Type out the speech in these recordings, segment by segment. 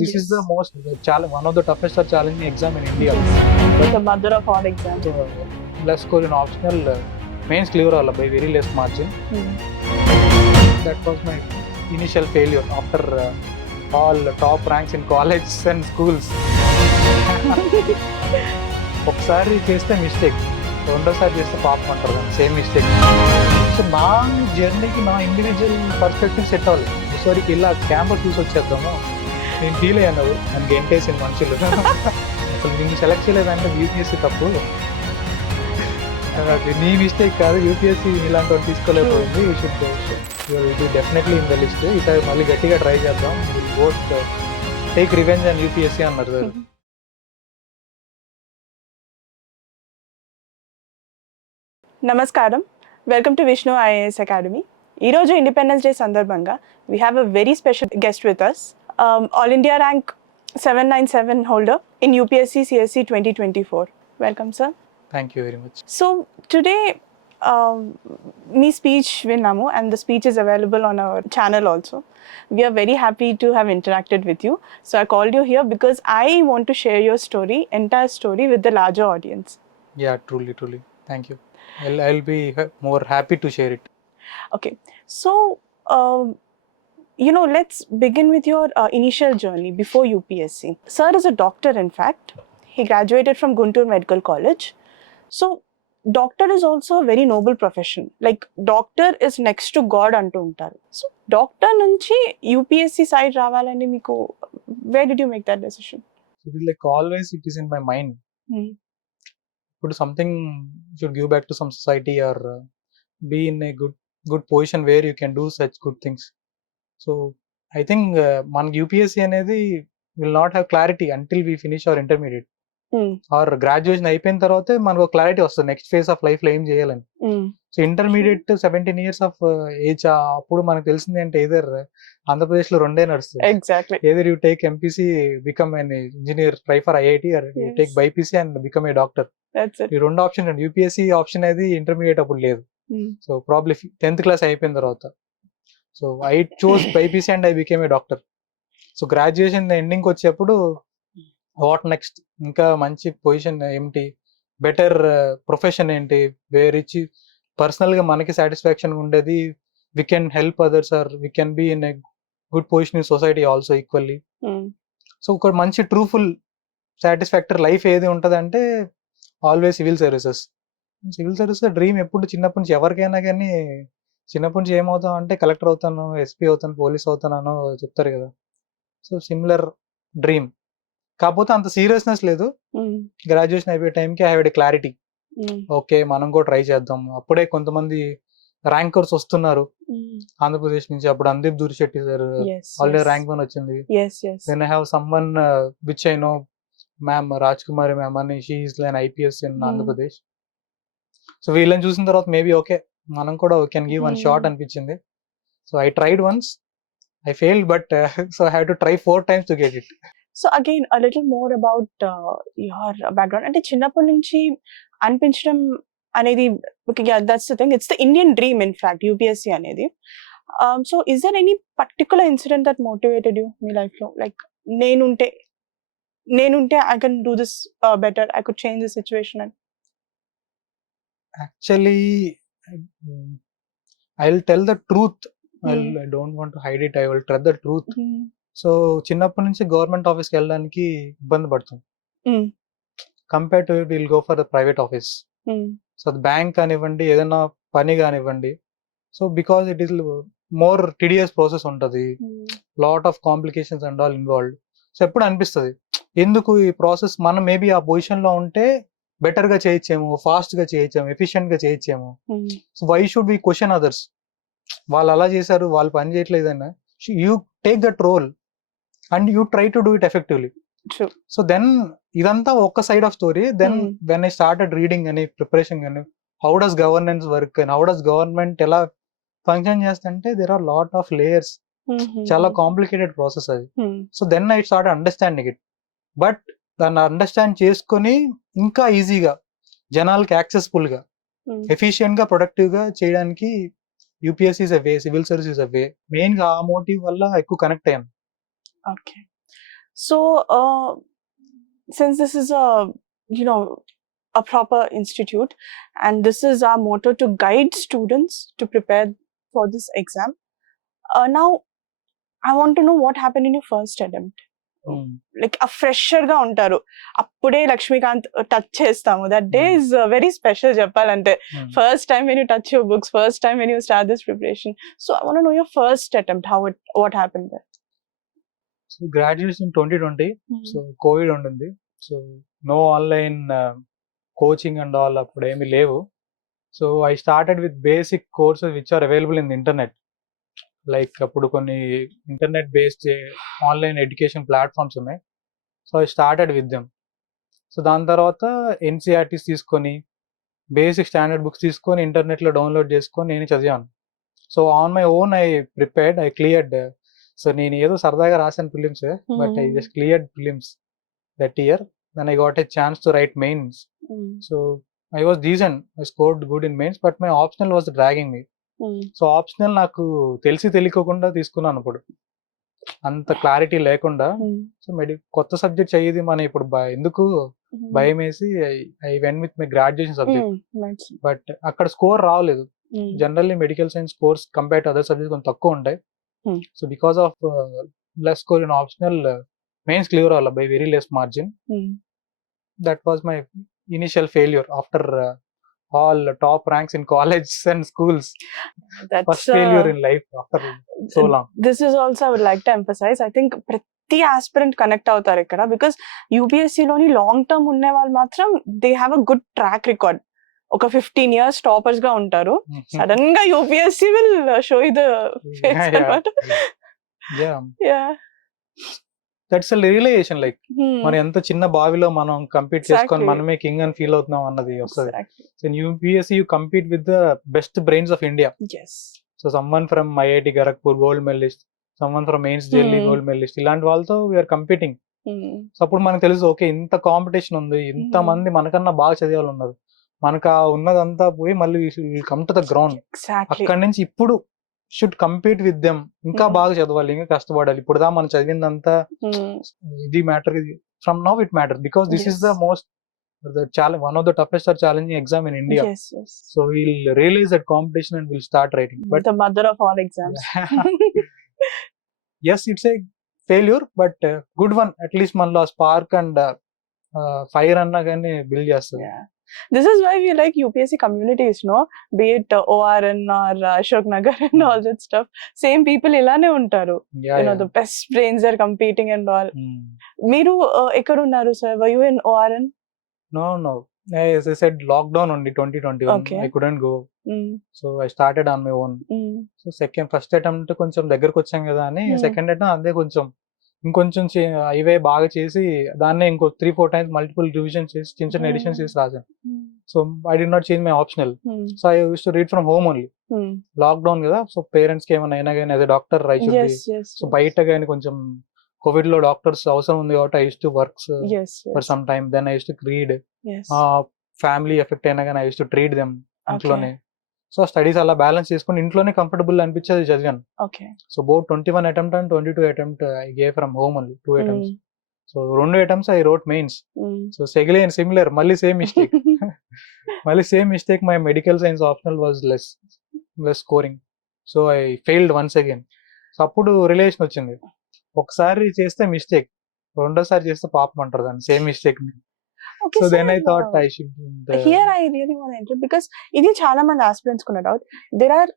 This is the Yes. most challenge, one of the toughest or challenging exam in India. Yes. The mother of all exams. So, less score in optional, mains clear all by very less margin. That was my initial failure after all top ranks in colleges and schools. ఒకసారి చేస్తే మిస్టేక్, రెండోసారి చేస్తే పాపం అంటారు దాన్ని, same mistake. So నా జర్నీకి నా ఇండివిజువల్ పర్స్పెక్టివ్ సెట్ అవ్వాలి. ఈసారికి ఇలా క్యాంపస్ చూసి వచ్చేద్దాము. నేను ఫీల్ అయ్యాను నన్ను గెంటేసిన మనుషులు. అసలు నిన్ను సెలెక్ట్ చేయలేదంటే యూపీఎస్సీ తప్పు, అది నీ మిస్టేక్ కాదు, యూపీఎస్సీ ఇలాంటి వాళ్ళు తీసుకోలేకపోయింది. You should definitely in the list. ఈసారి మళ్ళీ గట్టిగా ట్రై చేద్దాం, both take revenge and UPSC అన్నారు సార్. నమస్కారం, welcome to Vishnu IAS academy. ఈరోజు ఇండిపెండెన్స్ డే సందర్భంగా we have a very special guest with us, all India rank 797 holder in UPSC CSC 2024. Welcome sir. Thank you very much. So today మీ speech విన్నాము and the speech is available on our channel also. We are very happy to have interacted with you. So I called you here because I want to share your story, entire story, with the larger audience. Yeah, truly. Thank you. I'll be more happy to share it. Okay, so let's begin with your initial journey before UPSC. Sir is a doctor, in fact. He graduated from Guntur Medical College. So doctor is also a very noble profession. Like doctor is next to God antu untaru. So doctor nunchi UPSC side ravalani meeku, where did you make that decision? It is like always it is in my mind. Put something, should give back to some society or be in a good position where you can do such good things. So I think మన UPSC అనేది will not have clarity until we finish our intermediate or graduation అయిపోయిన తర్వాతే మనకు క్లారిటీ వస్తుంది next phase of life లో ఏం చేయాలని. So intermediate 17 years of age, అప్పుడు మనకు తెలిసింది అంటే ఏదర్ ఆంధ్రప్రదేశ్ లో రెండే నడుస్తుంది. Exactly. Either you take MPC, become an engineer, try for IIT, or you take BiPC and become a doctor. That's it. ఈ రెండు ఆప్షన్ అండి. యూపీఎస్సీ ఆప్షన్ అనేది ఇంటర్మీడియట్ అప్పుడు లేదు. సో ప్రాబ్లీ 10th class అయిపోయిన తర్వాత, so I choose BiPC and I became a doctor. So graduation ending వచ్చేప్పుడు what next, ఇంకా మంచి పొజిషన్ ఏంటి, బెటర్ ప్రొఫెషన్ ఏంటి, వేర్ ఇచ్చి పర్సనల్ గా మనకి సాటిస్ఫాక్షన్ ఉండేది, we can help others or we can be in a good position in society also equally. So ఒక మంచి ట్రూఫుల్ సాటిస్ఫాక్టరీ లైఫ్ ఏది ఉంటుంది అంటే always civil services. Civil services dream ఎప్పుడు చిన్నప్పటి నుంచి ఎవరికైనా కానీ, చిన్నప్పటి నుంచి ఏమవుతాం అంటే కలెక్టర్ అవుతాను, ఎస్పీ అవుతాను, పోలీస్ అవుతాను చెప్తారు కదా. సో సిమిలర్ డ్రీమ్, కాకపోతే అంత సీరియస్నెస్ లేదు. గ్రాడ్యుయేషన్ అయిపోయే టైంకి I have a clarity, okay మనం కూడా ట్రై చేద్దాం. అప్పుడే కొంతమంది ర్యాంకర్స్ వస్తున్నారు ఆంధ్రప్రదేశ్ నుంచి. అప్పుడు అందీప్ దూరిశెట్టి సార్ ఆల్రెడీ ర్యాంక్ 1 వచ్చింది. Then I have someone which I know, ma'am Rajkumari ma'am అని, she is line IPS in Andhra Pradesh. So వీళ్ళని చూసిన తర్వాత మేబీ ఓకే మనం కూడా కెన్ గివ్ వన్ షాట్ అనిపించింది. So I tried once, I failed, but so I have to try 4 times to get it. So again a little more about your background. అంటే చిన్నప్పటి నుంచి అనిపించడం అనేది, that's the thing, it's the Indian dream in fact, UPSC అనేది. So is there any particular incident that motivated you మీ life లో, like నేనుంటే I can do this better, I could change the situation? And actually I'll tell the truth. I don't want to hide it, I will tell the truth. So చిన్నప్పటి నుంచి government ఆఫీస్కి వెళ్ళడానికి ఇబ్బంది పడుతుంది, compare to will go for the private office. So అది bank కానివ్వండి, ఏదైనా పని కానివ్వండి. So because it is more tedious process ఉంటుంది, lot of complications and all involved. So ఎప్పుడు అనిపిస్తుంది ఎందుకు ఈ ప్రాసెస్, మనం మేబీ ఆ పొజిషన్ లో ఉంటే బెటర్ గా చేయొచ్చేమో, ఫాస్ట్ గా చేయొచ్చేమో, ఎఫిషియెంట్ గా చేయొచ్చేమో. So why should we question others, వాళ్ళు అలా చేశారు, వాళ్ళు పని చేయట్లేదన్నా, you take that role and you try to do it effectively. True. So then idantha oka side of story. Then when I started reading any preparation and how does governance work and how does government ela function chestante, there are lot of layers, chala complicated process adi. So then I started understanding it, but then understand cheskoni inka easy ga janalki accessible ga efficient ga productive ga cheyadaniki UPSC is a way, civil service is a way. Main ga aa motive valla ekku connect ayyanu. Okay. So, since this is a proper institute, and this is our motto to guide students to prepare for this exam. Now, I want to know what happened in your first attempt. Like a fresher గా ఉంటారు, అప్పుడే Laxmikanth touch చేస్తాము. That day is very special చెప్పాలంటే. First time when you touch your books, first time when you start this preparation. So I want to know your first attempt, what happened there. So graduation 2020, so covid ఉండింది. So no online coaching and all అప్పుడు ఏమీ లేవు. So I started with basic courses which are available in the internet. Like అప్పుడు కొన్ని internet based online education platforms ఉన్నాయి. So I started with them. So దాని తర్వాత ఎన్సీఆర్టీస్ తీసుకొని బేసిక్ స్టాండర్డ్ బుక్స్ తీసుకొని ఇంటర్నెట్లో డౌన్లోడ్ చేసుకొని నేను చదివాను. So on my own I prepared, I cleared. So నేను ఏదో సరదాగా రాసాను prelims, but I just cleared prelims that year. Then I got a chance to write mains. So I was decent, I scored good in mains, but my optional was dragging me. So optional నాకు తెలియకోకుండా తీసుకున్నాను. ఇప్పుడు అంత క్లారిటీ లేకుండా, సో కొత్త సబ్జెక్ట్స్ అయ్యేది మనం ఇప్పుడు ఎందుకు భయం వేసి I went with my graduation subject. But అక్కడ స్కోర్ రావలేదు. Generally medical science scores compare to other subjects కొంచెం తక్కువ ఉంటాయి. So because of less score in optional, mains clear అవ్వాలి by very less margin. That was my initial failure after all top ranks in colleges and schools. That's first failure in life after so long. This is also I would like to emphasize. I think ప్రతి aspirant connect అవుతారు ఇక్కడ, because యూపీఎస్సీలోని long term ఉండే వాళ్ళు మాత్రం they have a good track record. ఒక 15 years toppers గా ఉంటారు. సడన్ గా UPSC will show you the face అన్నమాట. Yeah. That's a realisation. Like మనం ఎంత చిన్న బావిలో మనం కంపీట్ చేసుకొని మనమే కింగ్ అని ఫీల్ అవుతున్నాం అన్నది వస్తుంది. So UPSC you compete with the best brains of India. So someone from IIT Kharagpur gold medallist, someone from mains Delhi gold medallist, ఇలాంటి వాళ్ళతో వీఆర్ కంపీటింగ్. సో అప్పుడు మనకు తెలుసు, ఓకే ఇంత కాంపిటీషన్ ఉంది, ఇంత మంది మనకన్నా బాగా చదివే వాళ్ళు ఉన్నారు, మనకు ఆ ఉన్నదంతా పోయి మళ్ళీ కమ్ టు ద గ్రౌండ్. అక్కడి నుంచి ఇప్పుడు షుడ్ కంపీట్ విత్ దెమ్. ఇంకా బాగా చదవాలి, ఇంకా కష్టపడాలి. ఇప్పుడు దా మనం చదివిందంతా ఇది matter. From now it matter because this is the most one of the toughest or challenging exam in India. So we'll realize that competition and we'll start writing. But the mother of all exams. Yes, it's a failure, but good one. At least manlo spark and fire anna gaane build chestadi. This is why we like UPSC communities, no? Be it ORN or Ashok Nagar and all that stuff. Same people ilane untaru. The best brains are competing and all. Meeru ekkada unnaru sir? Were you in ORN? No. As I said, lockdown only 2021. Okay. I couldn't go. So I started on my own. So first attempt కొంచెం దగ్గరకు వచ్చాం కదా అని second attempt అదే ఇంకొంచెం ఇవే బాగా చేసి దాన్నే ఇంకో 3-4 times మల్టిపుల్ రివిజన్ చేసి చిన్న ఎడిషన్స్ చేసి రాశాను. So I did not change my optional. So I use to read from home only. Lockdown కదా, సో పేరెంట్స్ కి ఏమైనా అయినా కానీ as a doctor I should be. So బయట కానీ కొంచెం కోవిడ్ లో డాక్టర్స్ అవసరం ఉంది కాబట్టి I use to works for some time. Then I use to read. Family effect అయినా కానీ I use to treat them ఇంట్లోనే. సో స్టడీస్ అలా బ్యాలెన్స్ చేసుకుని ఇంట్లోనే కంఫర్టబుల్ అనిపించేది చదివాను. So both 21 attempt and 22 attempt I gave from home only, 2 attempts. So 2 attempts I wrote mains. So again similar, మళ్ళీ same mistake. My medical science optional was less scoring. So I failed once again. So అప్పుడు రిలేషన్ వచ్చింది, ఒకసారి చేస్తే మిస్టేక్, రెండోసారి చేస్తే పాపం అంటారు దాన్ని, same mistake. Okay, so then I thought I should here I really want to enter because ఇది చాలా మంది aspirants కున్న doubt. there are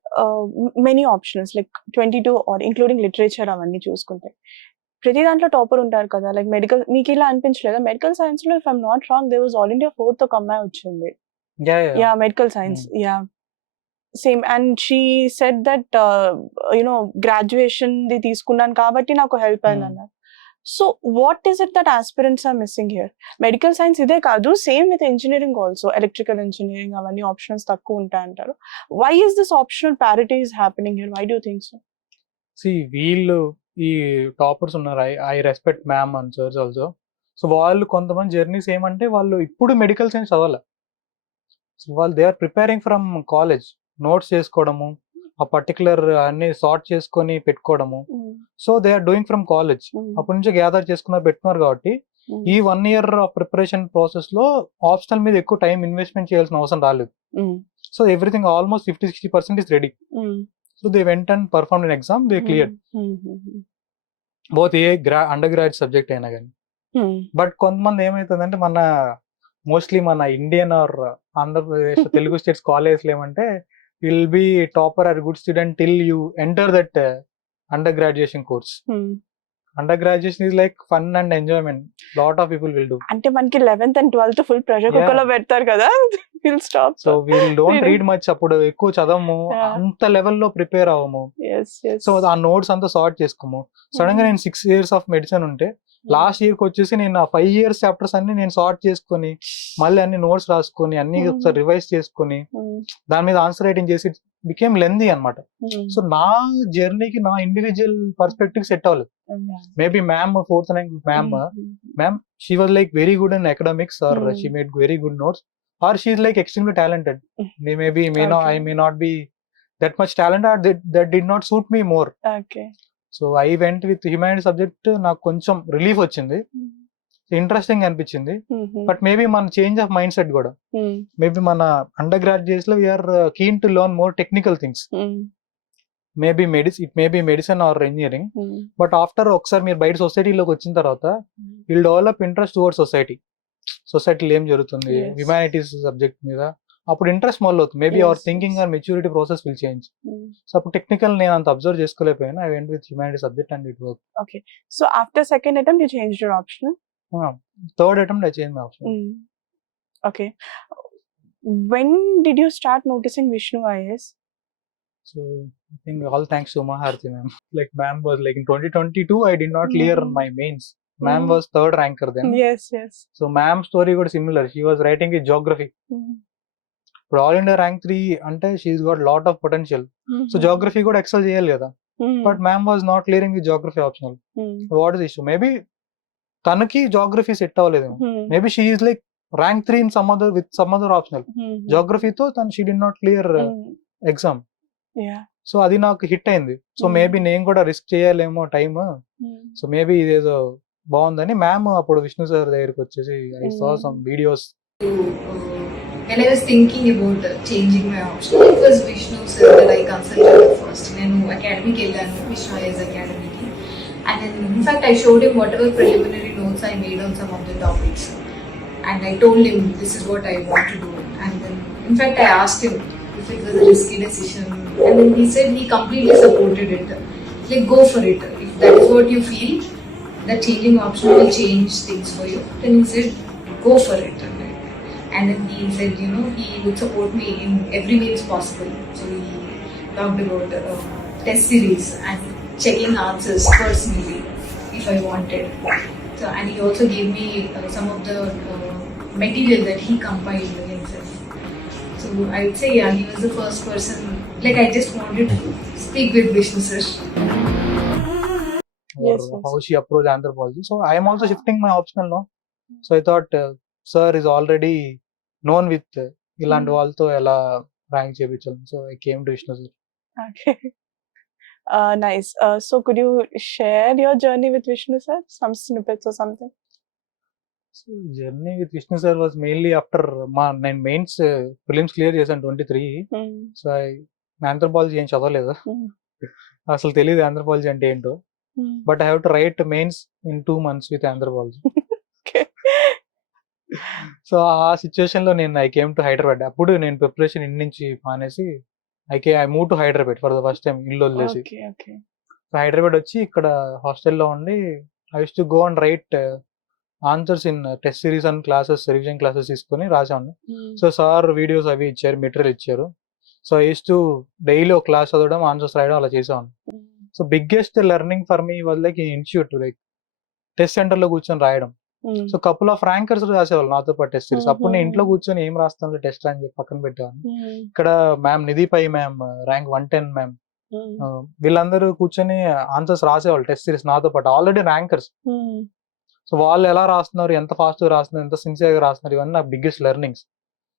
many options like 22 or including literature అవన్నీ చూసుకుంటే ప్రతి దాంట్లో టాపర్ ఉంటారు కదా. లైక్ మెడికల్, మీకు ఇలా అనిపించలేదా? మెడికల్ సైన్స్ లో if I'm not wrong there was all India 4th ఒక అమ్మాయి వచ్చింది. yeah medical science. yeah same, and she said that graduation the తీసుకున్నాను కాబట్టి నాకు హెల్ప్ అయింది అన్నారు. So what is it that aspirants are missing here? Medical science ఇదే కాదు, same with engineering also, electrical engineering అవన్నీ ఆప్షన్స్ తక్కువ ఉంటాయి అంటారు. Why is this optional parity is happening here? Why do you think so? See, వీళ్ళు ఈ toppers ఉన్నారు, I respect ma'am and sirs also. So వాళ్ళు కొంతమంది జర్నీస్ ఏమంటే వాళ్ళు ఇప్పుడు మెడికల్ సైన్స్ చదవాలి. సో వాళ్ళు they are preparing from college, notes చేసుకోవడము, ఆ పర్టికులర్ అన్ని సార్ట్ చేసుకొని పెట్టుకోవడము. So they are doing from college, అప్పటి నుంచి గ్యాదర్ చేసుకున్నారు పెట్టుకున్నారు కాబట్టి ఈ 1 year ప్రిపరేషన్ ప్రాసెస్ లో ఆప్షనల్ మీద ఎక్కువ టైం ఇన్వెస్ట్మెంట్ చేయాల్సిన అవసరం రాలేదు. So everything almost 50-60% is ready. So they went and perform in exam, they clear both a under graduate subject అయినా కానీ. బట్ కొంతమంది ఏమవుతుందంటే మోస్ట్లీ మన Indian or Andhra Pradesh Telugu states కాలేజ్లు ఏమంటే will be topper or good student till you enter that under graduation course. Under graduation is like fun and enjoyment, lot of people will do. అంటే మనకి 11th and 12th full pressure cooker లో పెడతారు కదా, will stop. So we'll don't read much, అప్పుడు ఎక్కువ చదవము, అంత లెవెల్లో ప్రిపేర్ అవ్వము. సో ఆ నోట్స్ అంతా సార్ట్ చేసుకోము. సడన్ గా నేను 6 years ఆఫ్ మెడిసిన్ ఉంటే లాస్ట్ ఇయర్ కి వచ్చేసి నేను 5 years చాప్టర్స్ అన్ని నేను సార్ట్ చేసుకొని మళ్ళీ అన్ని నోట్స్ రాసుకొని అన్ని ఒకసారి రివైజ్ చేసుకొని దాని మీద ఆన్సర్ రైటింగ్ చేసి బికేమ్ లెందీ అనమాట. సో నా జర్నీకి నా ఇండివిజువల్ పర్స్పెక్టివ్ సెట్ అవ్వలేదు. Maybe ma'am 4th rank ma'am she was like very good in academics or she made very good notes or she is like extremely talented. I may not be that much talented or that did not suit me more. So I went with humanity subject. నాకు కొంచెం relief వచ్చింది, interesting అనిపించింది. But maybe మన change of mind set కూడా, maybe మన undergraduates లో we are keen to learn more technical things. Maybe it maybe medicine or engineering. But after ఒకసారి మీరు బయట సొసైటీలోకి వచ్చిన తర్వాత విల్ డెవలప్ ఇంట్రెస్ట్ టువర్డ్స్ సొసైటీలో ఏం జరుగుతుంది, హ్యుమానిటీస్ సబ్జెక్ట్ మీద అప్పుడు ఇంట్రెస్ట్ మొదలవుతుంది. Maybe our thinking or maturity process will change. So అప్పుడు టెక్నికల్ నేను అంత అబ్జర్వ్ చేసుకోలేకపోయాను. I went with humanity subject and it work. Okay, so after second attempt you changed your option. Third attempt I change my option. Okay, when did you start noticing Vishnu IAS? So I think all thanks to Maharthi ma'am. Like ma'am was like in 2022 I did not clear my mains. Ma'am was third ranker then. Yes. So ma'am story got similar. She was writing with geography. ఇప్పుడు all India rank 3 అంటే she's got lot of potential. So geography కూడా excel చేయాలి కదా. But ma'am was not clearing with geography optional. What is issue? Maybe తనకి geography set అవ్వలేదు. Maybe she is like rank 3 in some other optional. జోగ్రఫీతో she did not clear exam. So అది నాకు hit అయింది. So maybe నేను కూడా risk చేయాలేమో time. So maybe ఇదేదో బాగుందని మ్యామ్ అప్పుడు విష్ణు సార్ దగ్గరికి వచ్చేసి I saw some videos. When I was thinking about changing my option, it was Vishnu sir that I consulted first. Nenu academy ki ellanu, Vishnu IAS academy ki, and then in fact I showed him whatever preliminary notes I made on some of the topics, and I told him this is what I want to do. And then in fact I asked him if it was a risky decision, and then he said he completely supported it. Like, go for it. If that is what you feel, that changing option will change things for you, then he said go for it. And then he said, you know, he would support me in every means possible. So he talked about test series and checking answers personally if I wanted. So, and he also gave me some of the material that he compiled himself. So I would say, yeah, he was the first person. Like, I just wanted to speak with Vishnu sir. Yes. How she approached anthropology. So I am also shifting my optional now. So I thought sir is already known with ఇలాంటి వాళ్ళతో ఎలా ర్యాంక్ చేయించాలి. So I came to Vishnu sir. Okay. Nice. So could you share your journey with Vishnu sir? Some snippets or something? So journey with Vishnu sir was mainly after నేను mains prelims clear చేశాను 23. So anthropology ఏం చదవలేదు, అసలు తెలియదు ఆంథ్రోపాలజీ అంటే ఏంటో. But I have to write mains in 2 months with anthropology. So ఆ సిచ్యువేషన్ లో నేను ఐ కేమ్ టు హైదరాబాద్. అప్పుడు నేను ప్రిపరేషన్ ఇంటి నుంచి మానేసి I move to Hyderabad for the first time, ఇల్లు వదిలేసి. హైదరాబాద్ వచ్చి ఇక్కడ హాస్టల్లో ఉండి I use to go and right answers in test series and classes, revision classes తీసుకొని రాసాను. సో సార్ వీడియోస్ అవి ఇచ్చారు, మెటీరియల్ ఇచ్చారు. So I use to daily ఒక క్లాస్ చదవడం, ఆన్సర్స్ రాయడం అలా చేసాను. So biggest learning for me was like institute, like test centre లో కూర్చొని రాయడం. సో కపుల్ ఆఫ్ ర్యాంకర్స్ రాసేవాళ్ళు నాతో పాటు టెస్ట్ సిరీస్. అప్పుడు నేను ఇంట్లో కూర్చొని ఏం రాస్తాను టెస్ట్ అని చెప్పి పక్కన పెట్టేవాడిని. ఇక్కడ మ్యామ్ నిధిపై మ్యామ్ ర్యాంక్ 110 మ్యామ్ వీళ్ళందరూ కూర్చొని ఆన్సర్స్ రాసేవాళ్ళు టెస్ట్ సిరీస్ నాతో పాటు, ఆల్రెడీ ర్యాంకర్స్. సో వాళ్ళు ఎలా రాస్తున్నారు, ఎంత ఫాస్ట్ గా రాస్తున్నారు, ఎంత సిన్సియర్ గా రాస్తున్నారు, ఇవన్నీ నా బిగ్గెస్ట్ లెర్నింగ్స్.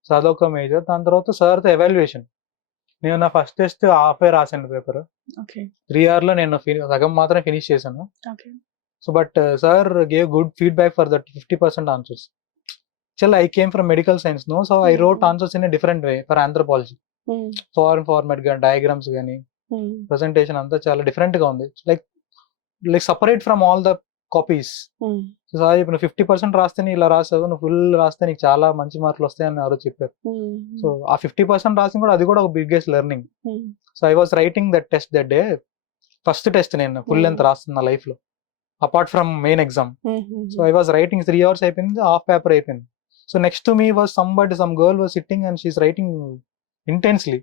సో అదొక మేజర్. దాని తర్వాత సార్ తో ఎవాల్యుయేషన్. నేను నా ఫస్ట్ టెస్ట్ హాఫే రాశాను పేపర్. ఓకే. 3 hours లో నేను సగం మాత్రం ఫినిష్ చేశాను. Okay. So but sir gave good feedback for that 50% answers. Actually, I came from medical science, no? So I wrote answers in a different way for anthropology. Foreign format కానీ డయాగ్రామ్స్ కానీ ప్రెజెంటేషన్ అంతా చాలా డిఫరెంట్ గా ఉంది. Like separate from all the copies. So sir ఇప్పుడు 50% రాస్తే నీ ఇలా రాసావు, నువ్వు ఫుల్ రాస్తే నీకు చాలా మంచి మార్కులు వస్తాయని ఎవరో చెప్పారు. సో ఆ 50% రాసి కూడా అది కూడా ఒక biggest learning. So I was writing that test that day. First test నేను ఫుల్ లెంత్ రాస్తున్నా లైఫ్ లో, apart from main exam. So I was writing 3 hours అయిపోయింది, హాఫ్ పేపర్ అయిపోయింది. So next to me was some girl was sitting and she's writing intensely.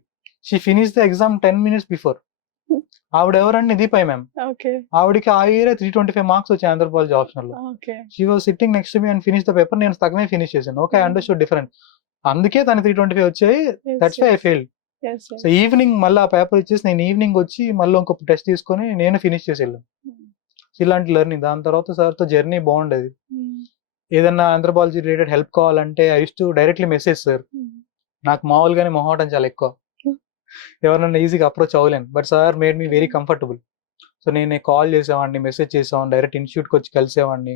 She finish the exam 10 minutes before. ఆవిడ ఎవరండి? దీపై మ్యామ్. ఆవిడకి ఆ ఇయర్ 325 మార్క్స్ వచ్చాయి ఆంథ్రోపాలజీ ఆప్షనల్ లో. She was sitting next to me and finish the paper. నేను సగమే finish చేశాను. Okay, I understood different. అందుకే తను 325 వచ్చాయి. That's why I failed. So evening మళ్ళీ ఆ పేపర్ ఇచ్చేసి నేను ఈవినింగ్ వచ్చి మళ్ళీ ఇంకొక టెస్ట్ తీసుకొని నేను ఫినిష్ చేసి వెళ్ళాను. ఇలాంటి లెర్నింగ్. దాని తర్వాత సార్తో జర్నీ బాగుండేది. ఏదన్నా ఆంథ్రోపాలజీ రిలేటెడ్ హెల్ప్ కావాలంటే I use to directly message sir. నాకు మామూలుగానే మొహమాటం చాలా ఎక్కువ, ఎవరన్నా ఈజీగా అప్రోచ్ అవ్వలేను. But sir made me very comfortable. So నేను కాల్ చేసేవాడిని, మెసేజ్ చేసేవాడిని, డైరెక్ట్ ఇన్స్టిట్యూట్కి వచ్చి కలిసేవాడిని.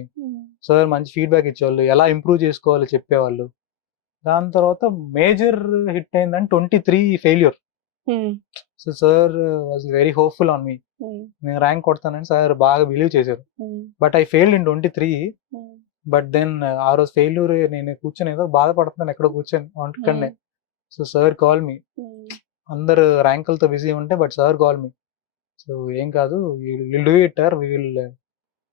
సార్ మంచి ఫీడ్బ్యాక్ ఇచ్చేవాళ్ళు, ఎలా ఇంప్రూవ్ చేసుకోవాలో చెప్పేవాళ్ళు. దాని తర్వాత మేజర్ హిట్ అయిందని 23 failure. So sir was very hopeful on me. నేను ర్యాంక్ కొడతానని సార్ బాగా బిలీవ్ చేశారు. But I failed in 23. But then ఆ రోజు ఫెయిల్యూర్ నేను కూర్చొని ఏదో బాధపడుతున్నాను ఎక్కడో కూర్చొని వంటకనే. So sir call me. అందరు ర్యాంకులతో బిజీ ఉంటే but sir call me. So ఏం కాదు, will do it or we will.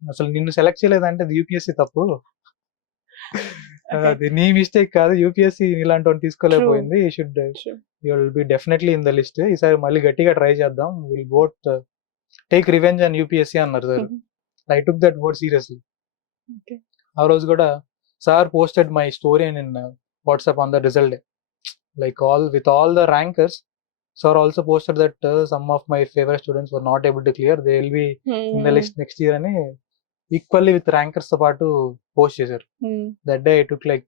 అసలు నిన్ను సెలెక్ట్ చేయలేదంటే అది యూపీఎస్సీ తప్పు, అది నీ మిస్టేక్ కాదు. యూపీఎస్సీ ఇలాంటి వాడిని తీసుకోలేకపోయింది. You will be definitely in the list. ఈసారి మళ్ళీ గట్టిగా ట్రై చేద్దాం. Will both take revenge and UPSC అన్నారు sir. I took that word seriously. ఆ రోజు కూడా sir posted my story in WhatsApp on the result day. Like with all the rankers, sir also posted that some of my favorite students were not able to clear. They will be in the list next year అని equally with rankers తో పాటు పోస్ట్ చేశారు. That day I took like,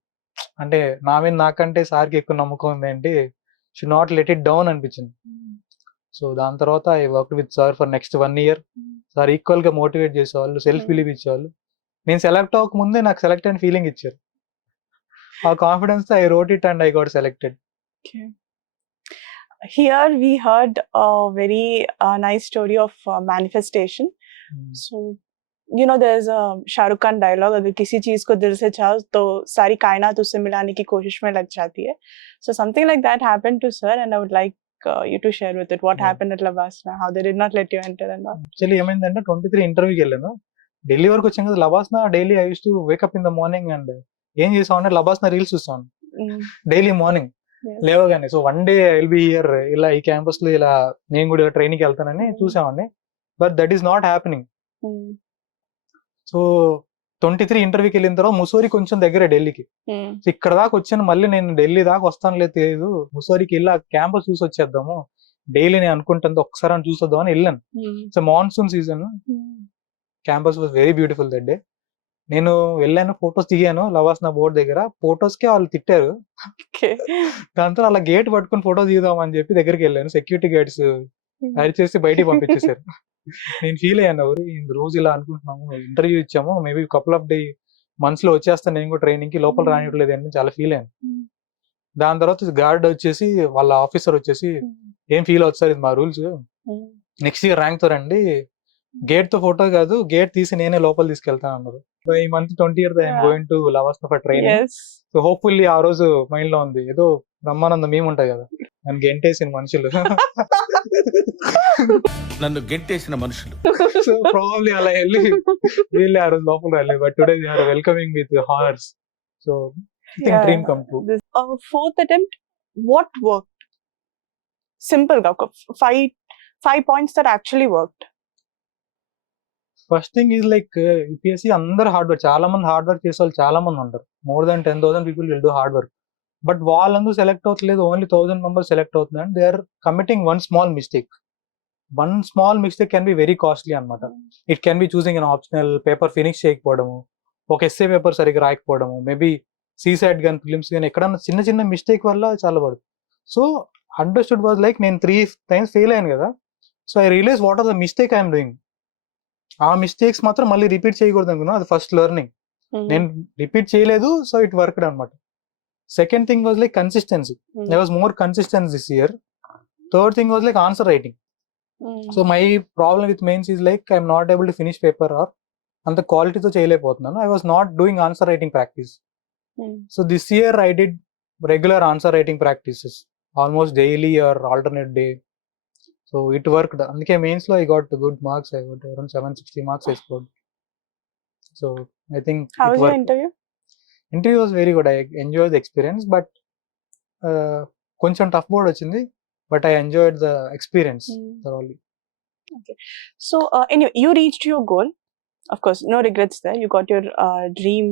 అంటే నా మీద నాకంటే సార్కి ఎక్కువ నమ్మకం ఉంది ఏంటి, should not let it down అనిపించింది. సో దాని తర్వాత I work with sir for next 1 year. Sir equal గా మోటివేట్ చేసేవాళ్ళు, సెల్ఫ్ బిలీవ్ ఇచ్చేవాళ్ళు. నేను సెలెక్ట్ అవ్వక ముందే నాకు సెలెక్ట్ అయిన ఫీలింగ్ ఇచ్చారు. ఆ కాన్ఫిడెన్స్ తో I wrote it and I got selected. Okay. Here we heard a very nice story of manifestation. So, you know, there's a Shah Rukh Khan dialogue, अगर किसी चीज को दिल से चाहो तो सारी कायनात उससे मिलाने की कोशिश में लग जाती है. So something like that happened to sir, and I would like you to share with it what happened at Lavasna, how they did not let you enter and all. Actually ఏమైందంటే 23 ఇంటర్వ్యూకి వెళ్ళాను. ఢిల్లీ వరకు వచ్చాను కదా. LBSNAA daily I use to wake up in the morning and ఏం చేసామంటే LBSNAA reels చూస్తాను daily morning లేవగానే. So 1 day I will be here, ఇలా ఈ క్యాంపస్ లో ఇలా నేను కూడా ట్రైనింగ్ వెళ్తానని చూసామండి. But that is not happening. So 23 ఇంటర్వ్యూకి వెళ్ళిన తర్వాత ముసోరి కొంచెం దగ్గరే ఢిల్లీకి. ఇక్కడ దాకా వచ్చాను, మళ్ళీ నేను ఢిల్లీ దాకా వస్తాను లేదు తెలియదు. ముసోరికి వెళ్ళి ఆ క్యాంపస్ చూసి వచ్చేద్దాము, డైలీ నేను అనుకుంటుంది ఒకసారి అని చూసొద్దాం అని వెళ్ళాను. So monsoon season, campus was very beautiful that day. నేను వెళ్ళాను, ఫొటోస్ దిగాను లవాస్నా బోర్డ్ దగ్గర. ఫొటోస్ కి వాళ్ళు తిట్టారు. దాంతో అలా గేట్ పట్టుకుని ఫోటో దిగుదాం అని చెప్పి దగ్గరికి వెళ్ళాను. సెక్యూరిటీ గార్డ్స్ అరిచేసి బయటికి పంపించేశారు. నేను ఫీల్ అయ్యాను, రోజు ఇలా అనుకుంటున్నాము, ఇంటర్వ్యూ ఇచ్చాము, మేబీ కపుల్ ఆఫ్ మంత్స్ లో వచ్చేస్తాను నేను కూడా ట్రైనింగ్ కి, లోపల రానివ్వట్లేదు అని చాలా ఫీల్ అయ్యాను. దాని తర్వాత గార్డ్ వచ్చేసి, వాళ్ళ ఆఫీసర్ వచ్చేసి, ఏం ఫీల్ అవుతుంది సార్, ఇది మా రూల్స్, నెక్స్ట్ ఇయర్ ర్యాంక్ తో రండి, గేట్ తో ఫోటో కాదు గేట్ తీసి నేనే లోపల తీసుకెళ్తాను అన్నారు. ఈ month 20th I'm going to LBSNAA for training. So hopefully ఆ రోజు మైండ్ లో ఉంది, ఏదో బ్రహ్మానందం మేము ఉంటాయి కదా, నన్ను గెంటేసిన మనుషులు, నన్ను గెంటేసిన మనుషులు. సో ప్రాబబ్లీ అలా వెళ్ళి వీళ్ళే ఆ రోజు లోపల వెళ్ళి. But today they are welcoming with horse. So I think dream come true. Fourth attempt, what worked? Simple ga, five points that actually worked. First thing is like UPSC అందరు hard work, చాలా మంది hard work చేసే వాళ్ళు చాలా మంది ఉంటారు. More than 10,000 people will do hard work. But వాళ్ళందరూ select అవుతలేదు, ఓన్లీ 1000 members సెలెక్ట్ అవుతుంది. And they are committing one small mistake. One small mistake can be very costly అనమాట. It can be choosing an optional paper finish చేయకపోవడము, ఒక essay paper సరిగ్గా రాయకపోవడము, మేబీ సీసైడ్ కానీ ఫిలిమ్స్ కానీ ఎక్కడన్నా చిన్న చిన్న మిస్టేక్ వల్ల చాలా పడుతుంది. సో అండర్స్టూడ్ వాజ్ లైక్ నేను 3 times ఫెయిల్ అయ్యాను కదా, so I realise what are the mistake I'm doing. ఆ మిస్టేక్స్ మాత్రం మళ్ళీ రిపీట్ చేయకూడదు అనుకున్నా, అది ఫస్ట్ లెర్నింగ్. నేను రిపీట్ చేయలేదు, సో ఇట్ వర్క్డ్ అనమాట. Second thing was like consistency. I was more consistent this year. Third thing was like answer writing. So my problem with mains is like I'm not able to finish paper or అంత క్వాలిటీతో చేయలేకపోతున్నాను. I was not doing answer writing practice. So this year I did regular answer writing practices almost daily or alternate day. So it worked. అందుకే మెయిన్స్ లో I got good marks. I got around 760 marks I scored. So I think How it was your worked. interview? Interview was very good. I enjoyed the experience, but కొంచెం tough board వచ్చింది, but I enjoyed the experience thoroughly. So anyway, you reached your goal. Of course, no regrets there. You got your dream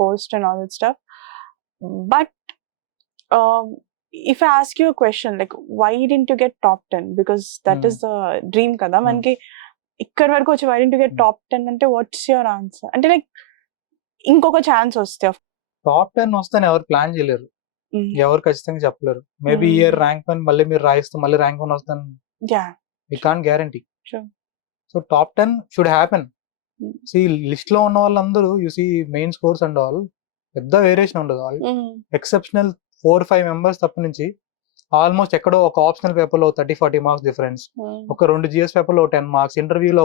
post and all that stuff. But if I ask you a question, like, why didn't you get top 10? Because that is the dream kada. Manki ikkada varaku vachi why didn't you get top 10 ante what's your answer? Ante like inkoka chance vaste. Top 10 వస్తాను ఎవరు ప్లాన్ చేయలేరు, ఎవరు ఖచ్చితంగా చెప్పలేరు. Maybe year rank 1 మళ్ళీ మీరు రాయిస్తే మళ్ళీ ర్యాంక్ 1 వస్తాను, Yeah. You can't guarantee. True. So top 10 should happen. C list లో ఉన్న వాళ్ళందరూ you see main scores and all పెద్ద వేరియేషన్ ఉండదు. ఎక్సెప్షనల్ 4-5 మెంబర్స్ తప్ప నుంచి ఆల్మోస్ట్ ఎక్కడో ఒక ఆప్షనల్ పేపర్ లో 30-40 మార్క్స్ డిఫరెన్స్, ఒక 2 GS పేపర్ లో 10 మార్క్స్, ఇంటర్వ్యూలో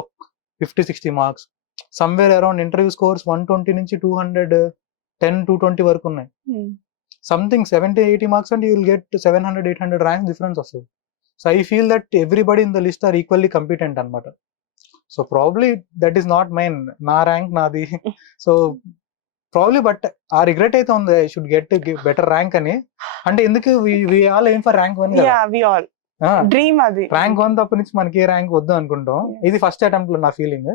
50-60 marks, somewhere around interview scores 120 నుంచి 210-220 వరకు ఉన్నాయి. సంథింగ్ 70-80 మార్క్స్ అంటే you will get 700-800 ranks difference వస్తుంది. So I feel that everybody in the list are equally competent అనమాట. So probably that is not mine, నా rank నాది. So probably but uh regret అయితే ఉంది, I should get better rank అని. అంటే ఎందుకు we all aim for rank 1 Yeah, we all dream adi. Rank 1 తప్ప నుంచి మనకి ఏ ర్యాంక్ వద్దు అనుకుంటాం. ఇది ఫస్ట్ అటెంప్ట్ లో నా ఫీలింగ్.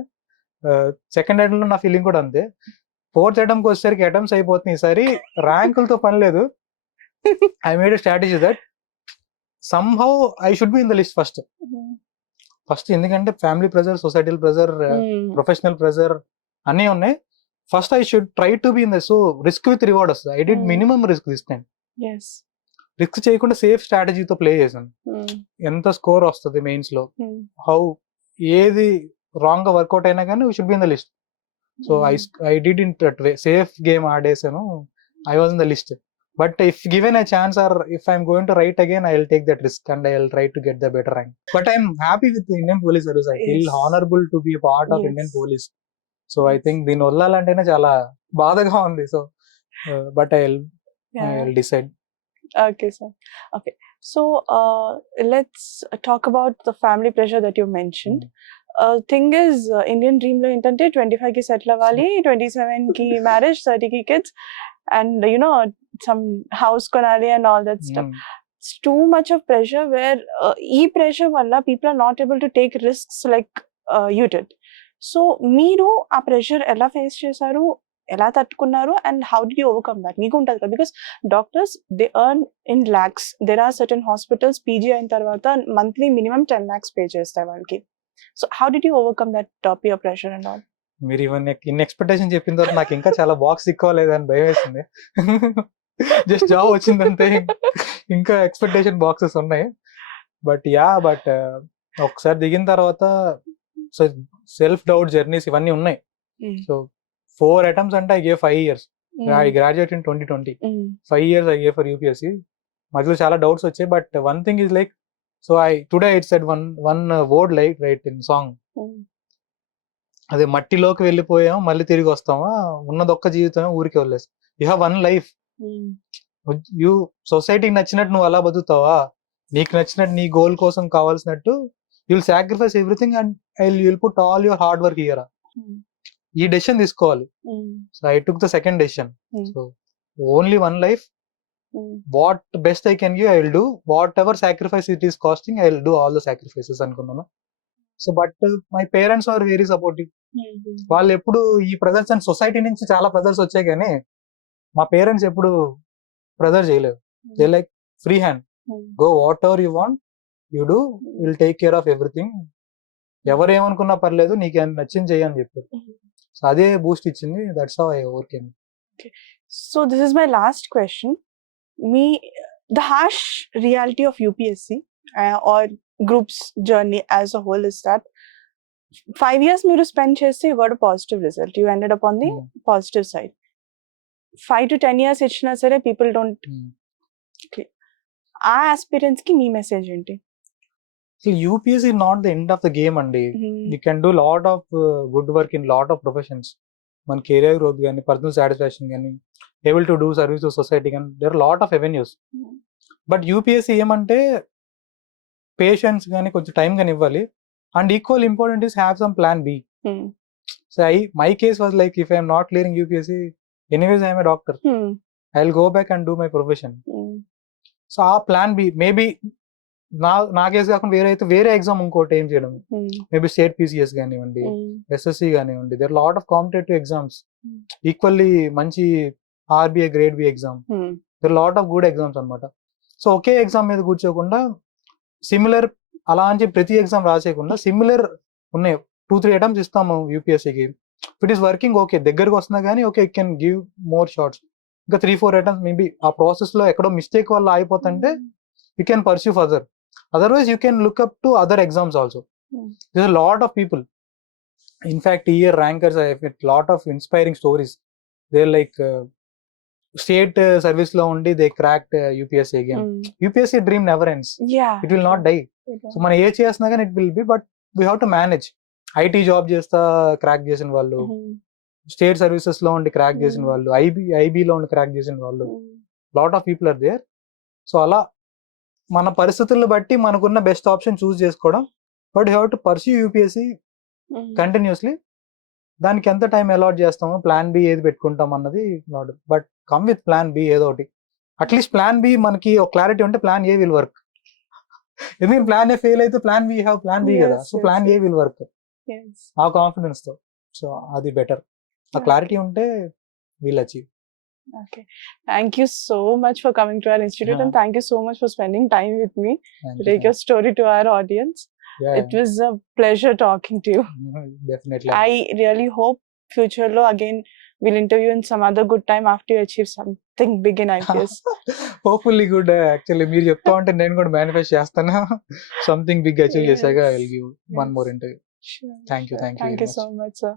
సెకండ్ అటెంప్ట్ లో నా ఫీలింగ్ కూడా అంతే. ఫోర్త్ అటెంప్ట్ వచ్చేసరికి అటెంప్ట్స్ అయిపోతున్నాయి. ఈసారి ర్యాంకులతో పని లేదు. I made a strategy that somehow I should be in the list first ఎందుకంటే family pressure, societal pressure, professional pressure అన్నీ ఉన్నాయి. First I should try to be in the, so risk with reward వస్తుంది. I did minimum risk this time. Risk చేయకుండా safe స్ట్రాటజీతో play చేశాను. ఎంత స్కోర్ వస్తుంది మెయిన్స్ లో, హౌ ఏది రాంగ్ గా వర్కౌట్ అయినా కానీ we should be in the list. So I did in that way, safe game ఆడేసాను. I was in the list. But if given a chance or if I'm going to write again, I'll take that risk and I'll try to get the better rank. But I'm happy with the Indian Police Service. I feel honorable to be a part of Indian Police. So I think దీని వదలాలంటేనే చాలా బాధగా ఉంది. So but I'll decide. Okay, sir. Okay. So let's talk about the family pressure that you mentioned. Thing is, Indian dream lo entante 25 ki settle avali, 27 ki marriage, 30 ki kids, and you know some house konali and all that stuff. It's too much of pressure where pressure valla people are not able to take risks like you did. So meeru aa pressure ela face chesaru, ela tattukunnaru, and how did you overcome that? Meeku untadi kada, because doctors they earn in lakhs. There are certain hospitals PG ayin tarvata monthly minimum 10 lakhs pay chestaru valki. So how did you overcome that peer pressure and all? మీరు ఇన్ని ఎక్స్పెక్టేషన్ చెప్పిన తర్వాత నాకు ఇంకా చాలా బాక్స్ ఎక్కువలేదని భయం వేసింది. జస్ట్ జాబ్ వచ్చిందంటే ఇంకా ఎక్స్పెక్టేషన్ బాక్సెస్ ఉన్నాయి. బట్ ఒకసారి దిగిన తర్వాత సో సెల్ఫ్ డౌట్ జర్నీస్ ఇవన్నీ ఉన్నాయి. సో 4 attempts అంటే I gave 5 years. I graduated in 2020. 5 years I gave for UPSC. మధ్యలో చాలా డౌట్స్ వచ్చాయి. But one thing is like, so today I said one word like right in song. అదే మట్టిలోకి వెళ్ళిపోయాం మళ్ళీ తిరిగి వస్తామా, ఉన్నదొక్క జీవితమే ఊరికి వదిలేసి. You have one life. You సొసైటీకి నచ్చినట్టు నువ్వు అలా బతుకుతావా, నీకు నచ్చినట్టు నీ గోల్ కోసం కావాల్సినట్టు you will sacrifice everything and you will put all your hard work here. ఈ డెసిషన్ తీసుకోవాలి. So I took the second decision. So only one life, what best I can give I will do, whatever sacrifice it is costing I will do all the sacrifices అనుకున్నాను. So but my parents are very supportive. వాళ్ళు ఎప్పుడు ఈ pressures and society నుంచి చాలా ప్రెజర్స్ వచ్చాయి కానీ మా పేరెంట్స్ ఎప్పుడు ప్రెజర్ చేయలేదు. They like free hand, go whatever you want you do, will take care of everything, ఎవరేమనుకున్నా పర్లేదు నీకు నచ్చింది చెయ్యి అని చెప్పారు. సో అదే బూస్ట్ ఇచ్చింది. That's how I overcame. So this is my last question. the harsh reality of UPSC or groups journey as a whole is that 5 years మీరు spend చేస్తే you got a positive result. You ended up on the Hmm. positive side. 5 to 10 years ఇచ్చినా సరే people don't. ఆ aspirants కి మీ మెసేజ్ ఏంటి? UPSC is not the end of the game అండి. You can do lot of good work in lot of professions. మన career growth కానీ personal satisfaction కానీ able to do service to society కానీ there lot of avenues. But UPSC ఏమంటే patience కానీ కొంచెం time కానీ ఇవ్వాలి. And equal important is have some plan B. So my case was like if I'm not clearing UPSC anyways I'm a doctor, I will go back and do my profession. So uh plan B maybe నా case కాకుండా వేరే ఎగ్జామ్ ఇంకోటి ఏం చేయడం, maybe state PCS కానివ్వండి, SSC కానివ్వండి, there lot of competitive exams equally మంచి RBI grade B exam, there lot of good exams అనమాట. సో ఒకే ఎగ్జామ్ మీద కూర్చోకుండా సిమిలర్ అలా అని చెప్పి ప్రతి ఎగ్జామ్ రాసేయకుండా సిమిలర్ ఉన్నాయి 2-3 అటెంప్ట్స్ ఇస్తాము యూపీఎస్సీకి. ఇట్ ఈస్ వర్కింగ్ ఓకే, దగ్గరకు వస్తున్నా కానీ okay it can give more shots. ఇంకా 3-4 అటెంప్ట్స్ మేబీ ఆ ప్రాసెస్ లో ఎక్కడో మిస్టేక్ వల్ల అయిపోతుంటే you can pursue further. Otherwise, you can look up to other exams also. There's a lot of people. In fact, year rankers, I have a lot of inspiring stories. They're like state service lo undi they cracked UPSC again. UPSC dream never ends. Yeah. It will not die. So మన ఏ చేసినా కానీ it will be, but we have to manage. IT job చేస్తా క్రాక్ చేసిన వాళ్ళు, state services లో ఉండి crack చేసిన వాళ్ళు, ఐబీ లో ఉండి క్రాక్ చేసిన వాళ్ళు, lot of people are there. So అలా మన పరిస్థితులను బట్టి మనకున్న బెస్ట్ ఆప్షన్ చూస్ చేసుకోవడం. But you have to pursue UPSC continuously. దానికి ఎంత టైం అలాట్ చేస్తామో, ప్లాన్ బి ఏది పెట్టుకుంటాం అన్నది not. But come with plan B ఏదో ఒకటి. అట్లీస్ట్ ప్లాన్ బి మనకి ఒక క్లారిటీ ఉంటే ప్లాన్ ఏ విల్ వర్క్. ఎందుకంటే ప్లాన్ ఏ ఫెయిల్ అయితే plan B have plan B కదా. So plan A will work ఆ కాన్ఫిడెన్స్ తో. సో అది బెటర్. ఆ క్లారిటీ ఉంటే will achieve. Okay. Thank you so much for coming to our institute and thank you so much for spending time with me to take your story to our audience. It was a pleasure talking to you. Definitely. I really hope future lo again we'll interview in some other good time after you achieve something big in IPS. Hopefully good. Actually మీరు చెప్తా ఉంటే నేను కూడా మేనిఫెస్ట్ చేస్తాను. Something big achieve చేసాక I will give one more interview. Sure. Thank you so much, sir.